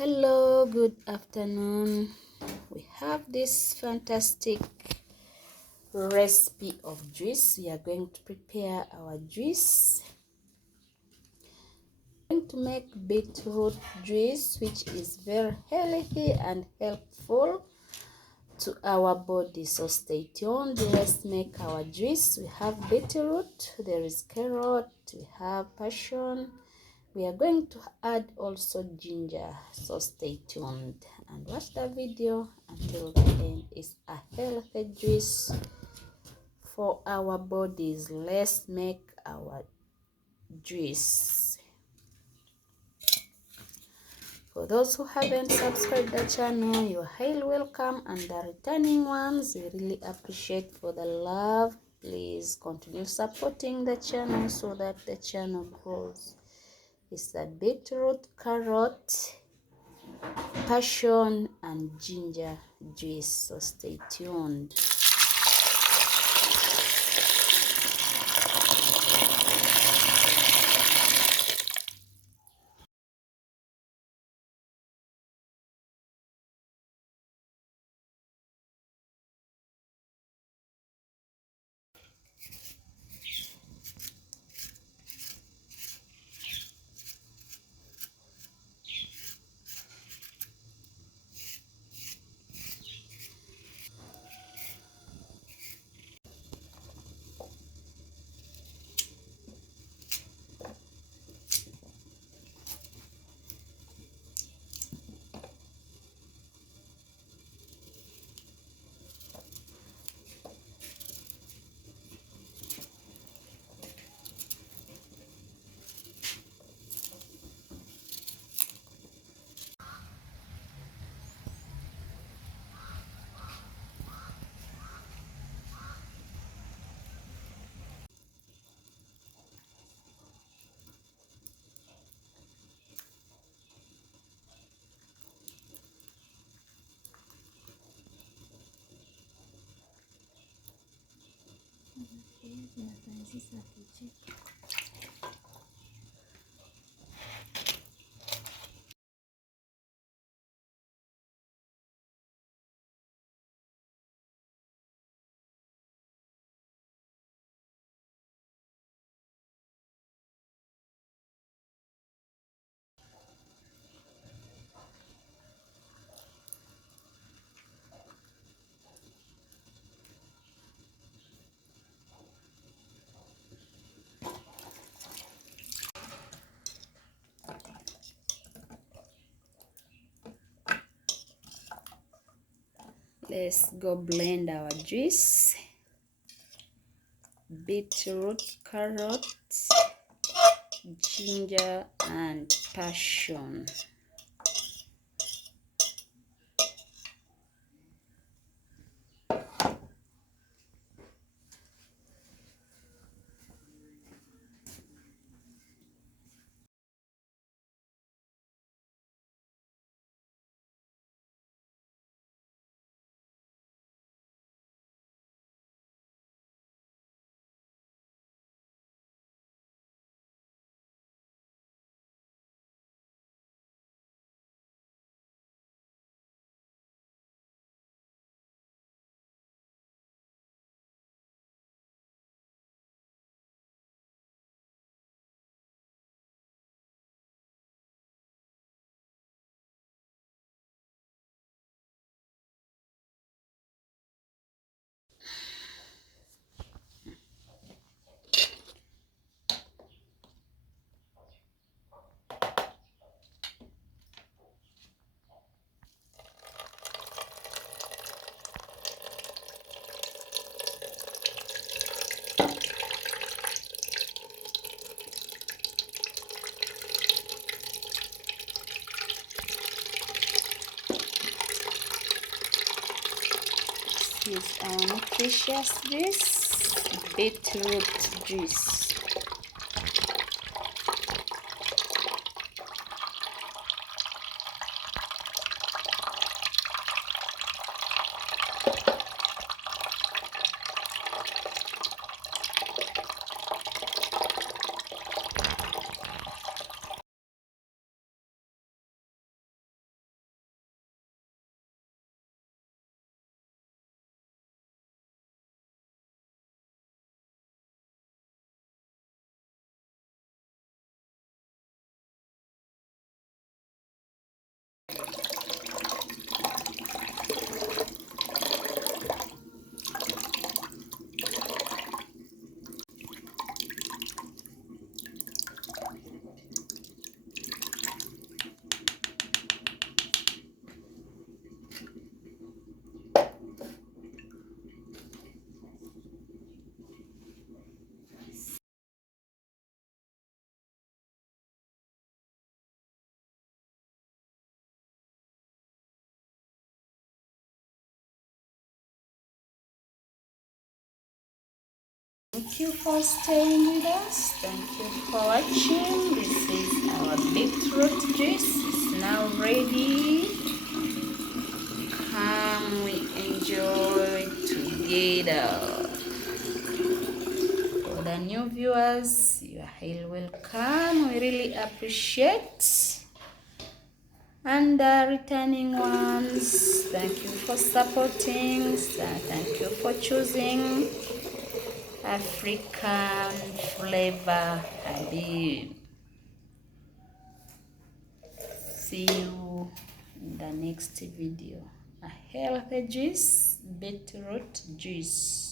Hello, good afternoon. We have this fantastic recipe of juice. We are going to prepare our juice. We're going to make beetroot juice, which is very healthy and helpful to our body. So stay tuned. Let's make our juice. We have beetroot, there is carrot, we have passion. We are going to add also ginger, so stay tuned and watch the video until the end. It's a healthy juice for our bodies. Let's make our juice. For those who haven't subscribed the channel, you're highly welcome, and the returning ones, we really appreciate for the love. Please continue supporting the channel so that the channel grows. It's the beetroot, carrot, passion and ginger juice, so stay tuned. Let's go blend our juice. Beetroot, carrot, ginger and passion. This is our nutritious juice, beetroot juice. Thank you for staying with us. Thank you for watching. This is our beetroot juice. It's now ready. Come, we enjoy together. For the new viewers, you are highly welcome. We really appreciate. And the returning ones, thank you for supporting. Thank you for choosing African flavor Habib. See you in the next video. A healthy juice, beetroot juice.